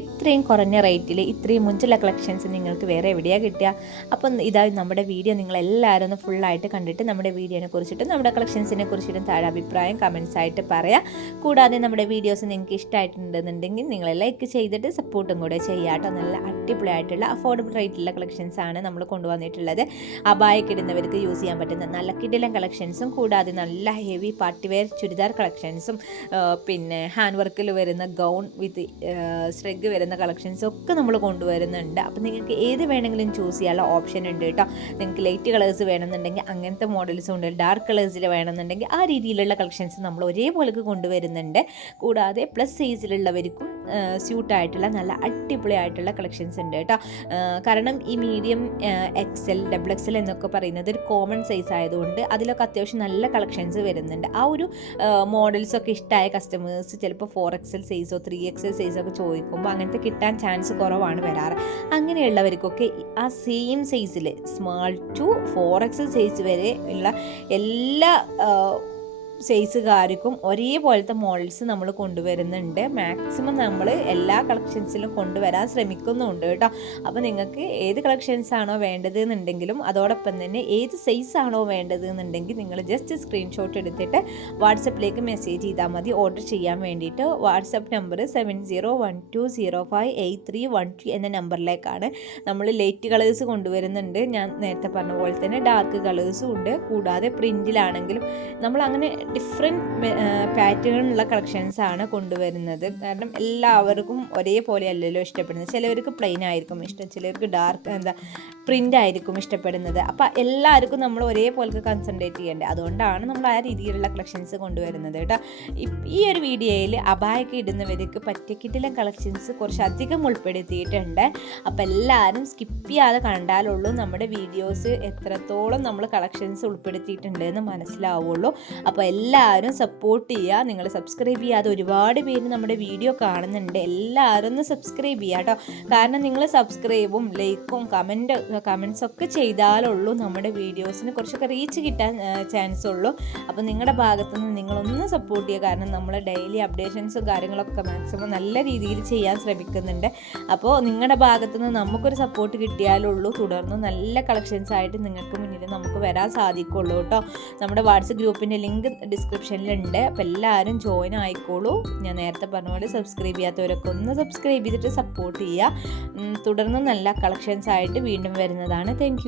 ഇത്രയും കുറഞ്ഞ റേറ്റിൽ ഇത്രയും മുഞ്ചുള്ള കളക്ഷൻസ് നിങ്ങൾക്ക് വേറെ എവിടെയാണ് കിട്ടുക? അപ്പം ഇതാ നമ്മുടെ വീഡിയോ നിങ്ങളെല്ലാവരും ഒന്ന് ഫുള്ളായിട്ട് കണ്ടിട്ട് നമ്മുടെ വീഡിയോനെ കുറിച്ചിട്ടും നമ്മുടെ കളക്ഷൻസിനെ കുറിച്ചിട്ടും താഴെ അഭിപ്രായം കമൻസ് ആയിട്ട് പറയാം. കൂടാതെ നമ്മുടെ വീഡിയോസ് നിങ്ങൾക്ക് ഇഷ്ടമായിട്ടുണ്ടെന്നുണ്ടെങ്കിൽ നിങ്ങൾ ലൈക്ക് ചെയ്തിട്ട് സപ്പോർട്ടും കൂടെ ചെയ്യാട്ടോ. നല്ല അടിപൊളിയായിട്ടുള്ള അഫോർഡബിൾ റേറ്റിലുള്ള കളക്ഷൻസ് ആണ് നമ്മൾ കൊണ്ടുവന്നിട്ടുള്ളത്. അബായക്ക് ഇടുന്നവർക്ക് യൂസ് ചെയ്യാൻ പറ്റുന്ന നല്ല കിടിലൻ കളക്ഷൻസും കൂടാതെ നല്ല ഹെവി പാർട്ടി വെയർ ചുരിദാർ കളക്ഷൻസും പിന്നെ ഹാൻഡ് വർക്കിൽ വരുന്ന ഗൗൺ വിത്ത് സ്ട്രെഗ് വരുന്ന കളക്ഷൻസും ഒക്കെ നമ്മൾ കൊണ്ടുവരുന്നുണ്ട്. അപ്പോൾ നിങ്ങൾക്ക് ഏത് വേണമെങ്കിലും ചൂസ് ചെയ്യാനുള്ള ഓപ്ഷൻ ഉണ്ട് കേട്ടോ. നിങ്ങൾക്ക് ലൈറ്റ് കളേഴ്സ് വേണമെന്നുണ്ടെങ്കിൽ അങ്ങനത്തെ മോഡൽസും ഉണ്ട്, ഡാർക്ക് കളേഴ്സിൽ വേണമെന്നുണ്ടെങ്കിൽ ആ രീതിയിലുള്ള കളക്ഷൻസ് നമ്മൾ ഒരേപോലെ കൊണ്ടുവരുന്നുണ്ട്. കൂടാതെ പ്ലസ് സൈസിലുള്ളവർക്കും സ്യൂട്ടായിട്ടുള്ള നല്ല അടിപൊളിയായിട്ടുള്ള കളക്ഷൻസ് ഉണ്ട് കേട്ടോ. കാരണം ഈ മീഡിയം XL XXL എന്നൊക്കെ പറയുന്നത് ഒരു കോമൺ സൈസ് ആയതുകൊണ്ട് അതിലൊക്കെ അത്യാവശ്യം നല്ല കളക്ഷൻസ് വരുന്നുണ്ട്. ആ ഒരു മോഡൽസൊക്കെ ഇഷ്ടമായ കസ്റ്റമേഴ്സ് ചിലപ്പോൾ 4XL സൈസോ 3XL സൈസോ ഒക്കെ ചോദിക്കുമ്പോൾ അങ്ങനത്തെ കിട്ടാൻ ചാൻസ് കുറവാണ് വരാറ്. അങ്ങനെയുള്ളവർക്കൊക്കെ ആ സെയിം സൈസിൽ സ്മാൾ ടു 4XL സൈസ് വരെ ഉള്ള എല്ലാ സൈസുകാർക്കും ഒരേപോലത്തെ മോഡൽസ് നമ്മൾ കൊണ്ടുവരുന്നുണ്ട്. മാക്സിമം നമ്മൾ എല്ലാ കളക്ഷൻസിലും കൊണ്ടുവരാൻ ശ്രമിക്കുന്നുണ്ട് കേട്ടോ. അപ്പോൾ നിങ്ങൾക്ക് ഏത് കളക്ഷൻസ് ആണോ വേണ്ടത് എന്നുണ്ടെങ്കിലും അതോടൊപ്പം തന്നെ ഏത് സൈസ് ആണോ വേണ്ടത് എന്നുണ്ടെങ്കിൽ നിങ്ങൾ ജസ്റ്റ് സ്ക്രീൻഷോട്ട് എടുത്തിട്ട് വാട്സപ്പിലേക്ക് മെസ്സേജ് ചെയ്താൽ മതി ഓർഡർ ചെയ്യാൻ വേണ്ടിയിട്ട്. വാട്സപ്പ് നമ്പർ 7012058312 എന്ന നമ്പറിലേക്കാണ്. നമ്മൾ ലൈറ്റ് കളേഴ്സ് കൊണ്ടുവരുന്നുണ്ട്, ഞാൻ നേരത്തെ പറഞ്ഞ പോലെ തന്നെ ഡാർക്ക് കളേഴ്സും ഉണ്ട്. കൂടാതെ പ്രിൻറ്റിലാണെങ്കിലും നമ്മൾ അങ്ങനെ ഡിഫറെൻറ്റ് പാറ്റേണിലുള്ള കളക്ഷൻസ് ആണ് കൊണ്ടുവരുന്നത്. കാരണം എല്ലാവർക്കും ഒരേപോലെ അല്ലല്ലോ ഇഷ്ടപ്പെടുന്നത്. ചിലവർക്ക് പ്ലെയിൻ ആയിരിക്കും ഇഷ്ടം, ചിലർക്ക് ഡാർക്ക് പ്രിൻ്റ് ആയിരിക്കും ഇഷ്ടപ്പെടുന്നത്. അപ്പോൾ എല്ലാവർക്കും നമ്മൾ ഒരേപോലെ കൺസെൻട്രേറ്റ് ചെയ്യേണ്ടത്. അതുകൊണ്ടാണ് നമ്മൾ ആ രീതിയിലുള്ള കളക്ഷൻസ് കൊണ്ടുവരുന്നത് കേട്ടോ. ഈ ഒരു വീഡിയോയിൽ അബായൊക്കെ ഇടുന്നവർക്ക് പറ്റിയ കിടിലൻ കളക്ഷൻസ് കുറച്ചധികം ഉൾപ്പെടുത്തിയിട്ടുണ്ട്. അപ്പോൾ എല്ലാവരും സ്കിപ്പ് ചെയ്യാതെ കണ്ടാലുള്ളൂ നമ്മുടെ വീഡിയോസ് എത്രത്തോളം നമ്മൾ കളക്ഷൻസ് ഉൾപ്പെടുത്തിയിട്ടുണ്ട് എന്ന് മനസ്സിലാവുള്ളൂ. അപ്പോൾ എല്ലാവരും സപ്പോർട്ട് ചെയ്യുക. നിങ്ങൾ സബ്സ്ക്രൈബ് ചെയ്യാതെ ഒരുപാട് പേര് നമ്മുടെ വീഡിയോ കാണുന്നുണ്ട്. എല്ലാവരും ഒന്ന് സബ്സ്ക്രൈബ് ചെയ്യുക കേട്ടോ. കാരണം നിങ്ങൾ സബ്സ്ക്രൈബും ലൈക്കും കമൻസ് ഒക്കെ ചെയ്താലുള്ളൂ നമ്മുടെ വീഡിയോസിന് കുറച്ചൊക്കെ റീച്ച് കിട്ടാൻ ചാൻസ് ഉള്ളൂ. അപ്പോൾ നിങ്ങളുടെ ഭാഗത്തുനിന്ന് നിങ്ങളൊന്ന് സപ്പോർട്ട് ചെയ്യുക. കാരണം നമ്മൾ ഡെയിലി അപ്ഡേഷൻസും കാര്യങ്ങളൊക്കെ മാക്സിമം നല്ല രീതിയിൽ ചെയ്യാൻ ശ്രമിക്കുന്നുണ്ട്. അപ്പോൾ നിങ്ങളുടെ ഭാഗത്തുനിന്ന് നമുക്കൊരു സപ്പോർട്ട് കിട്ടിയാലുള്ളൂ തുടർന്ന് നല്ല കളക്ഷൻസ് ആയിട്ട് നിങ്ങൾക്ക് മുന്നിൽ നമുക്ക് വരാൻ സാധിക്കുള്ളൂ കേട്ടോ. നമ്മുടെ വാട്സപ്പ് ഗ്രൂപ്പിൻ്റെ ലിങ്ക് ഡിസ്ക്രിപ്ഷനിലുണ്ട്. അപ്പോൾ എല്ലാവരും ജോയിൻ ആയിക്കോളൂ. ഞാൻ നേരത്തെ പറഞ്ഞ പോലെ സബ്സ്ക്രൈബ് ചെയ്യാത്തവരൊക്കെ ഒന്ന് സബ്സ്ക്രൈബ് ചെയ്തിട്ട് സപ്പോർട്ട് ചെയ്യുക. തുടർന്ന് നല്ല കളക്ഷൻസ് ആയിട്ട് വീണ്ടും വരുന്നതാണ്. താങ്ക്